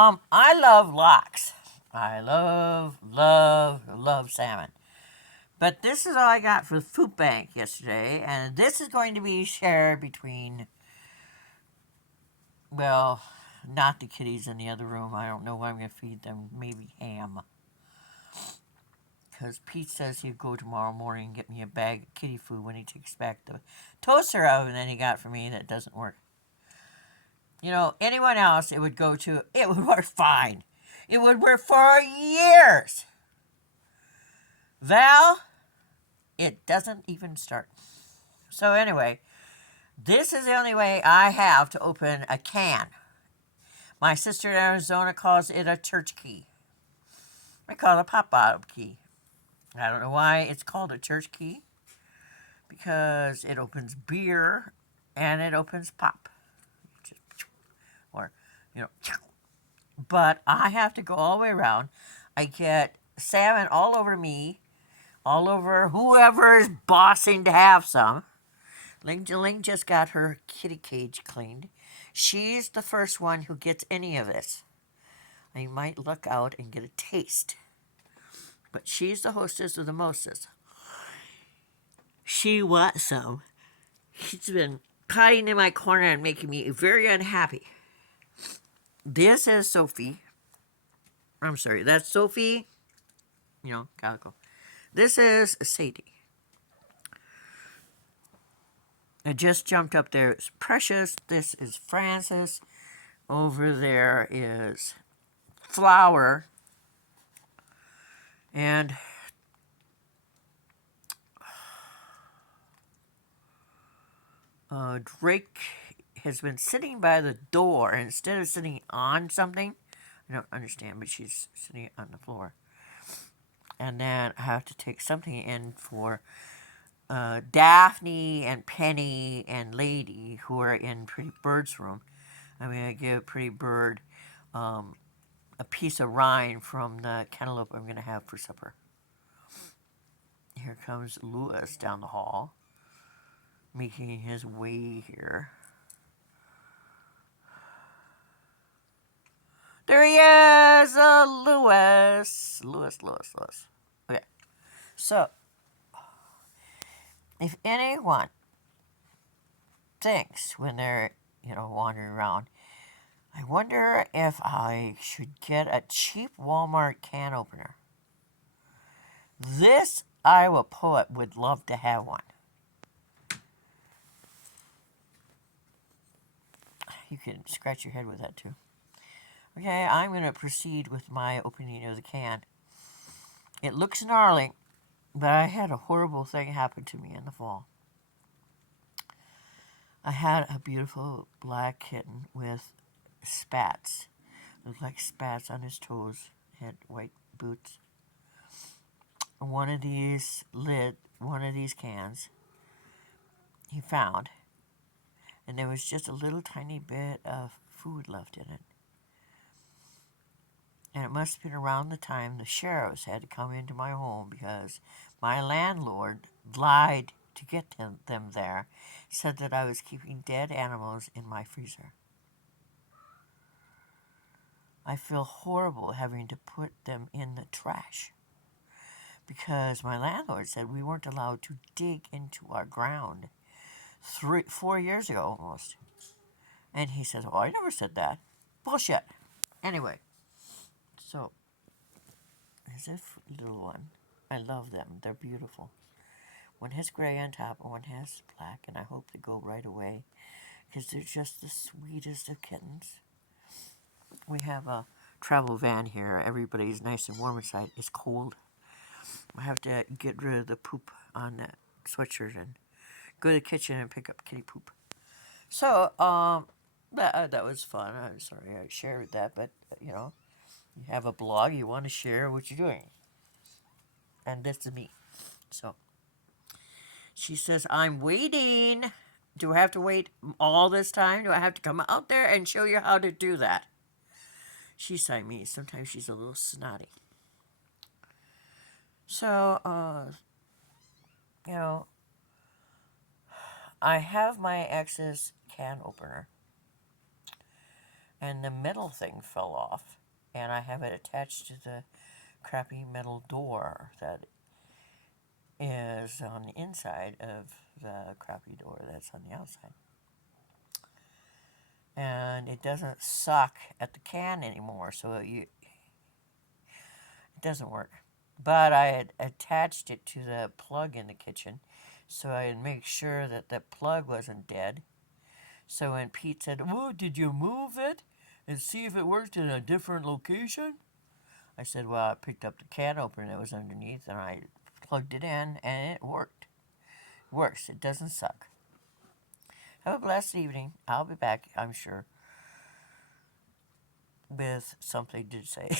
I love lox. I love salmon. But this is all I got for the food bank yesterday, and this is going to be shared between, well, not the kitties in the other room. I don't know what I'm going to feed them. Maybe ham. Because Pete says he'll go tomorrow morning and get me a bag of kitty food when he takes back the toaster oven that he got for me that doesn't work. You know, anyone else it would go to, it would work fine. It would work for years. Val, it doesn't even start. So, anyway, this is the only way I have to open a can. My sister in Arizona calls it a church key. I call it a pop bottle key. I don't know why it's called a church key because it opens beer and it opens pop. Or, you know, but I have to go all the way around. I get salmon all over me, all over whoever is bossing to have some. Ling just got her kitty cage cleaned. She's the first one who gets any of this. I might luck out and get a taste. But she's the hostess of the mostest. She wants some. She's been hiding in my corner and making me very unhappy. This is Sophie. I'm sorry, that's Sophie. You know, Calico. This is Sadie. I just jumped up there. It's Precious. This is Francis. Over there is Flower. And Drake has been sitting by the door instead of sitting on something. I don't understand, but she's sitting on the floor. And then I have to take something in for Daphne and Penny and Lady, who are in Pretty Bird's room. I'm going to give Pretty Bird a piece of rind from the cantaloupe I'm going to have for supper. Here comes Lewis down the hall, making his way here. There he is, Lewis. Lewis. Okay, so if anyone thinks when they're, wandering around, I wonder if I should get a cheap Walmart can opener. This Iowa poet would love to have one. You can scratch your head with that too. Okay, I'm going to proceed with my opening of the can. It looks gnarly, but I had a horrible thing happen to me in the fall. I had a beautiful black kitten with spats. Looked like spats on his toes. Had white boots. One of these cans he found, and there was just a little tiny bit of food left in it. And it must have been around the time the sheriffs had to come into my home because my landlord lied to get them there, said that I was keeping dead animals in my freezer. I feel horrible having to put them in the trash because my landlord said we weren't allowed to dig into our ground 4 years ago almost. And he says, "Oh, I never said that." Bullshit. Anyway, so there's this little one. I love them. They're beautiful. One has gray on top and one has black, and I hope they go right away because they're just the sweetest of kittens. We have a travel van here. Everybody's nice and warm inside. It's cold. I have to get rid of the poop on that sweatshirt and go to the kitchen and pick up kitty poop. So, that was fun. I'm sorry I shared that, but you have a blog, you want to share what you're doing. And this is me. So, she says, "I'm waiting. Do I have to wait all this time? Do I have to come out there and show you how to do that?" She's Siamese. Sometimes she's a little snotty. So, you know, I have my ex's can opener. and the metal thing fell off, and I have it attached to the crappy metal door that is on the inside of the crappy door that's on the outside. And it doesn't suck at the can anymore, so it doesn't work. But I had attached it to the plug in the kitchen, so I'd make sure that the plug wasn't dead. So when Pete said, "Oh, did you move it and see if it worked in a different location?" I said, "Well, I picked up the can opener that was underneath and I plugged it in and it worked. Works. It doesn't suck." Have a blessed evening. I'll be back, I'm sure, with something to say.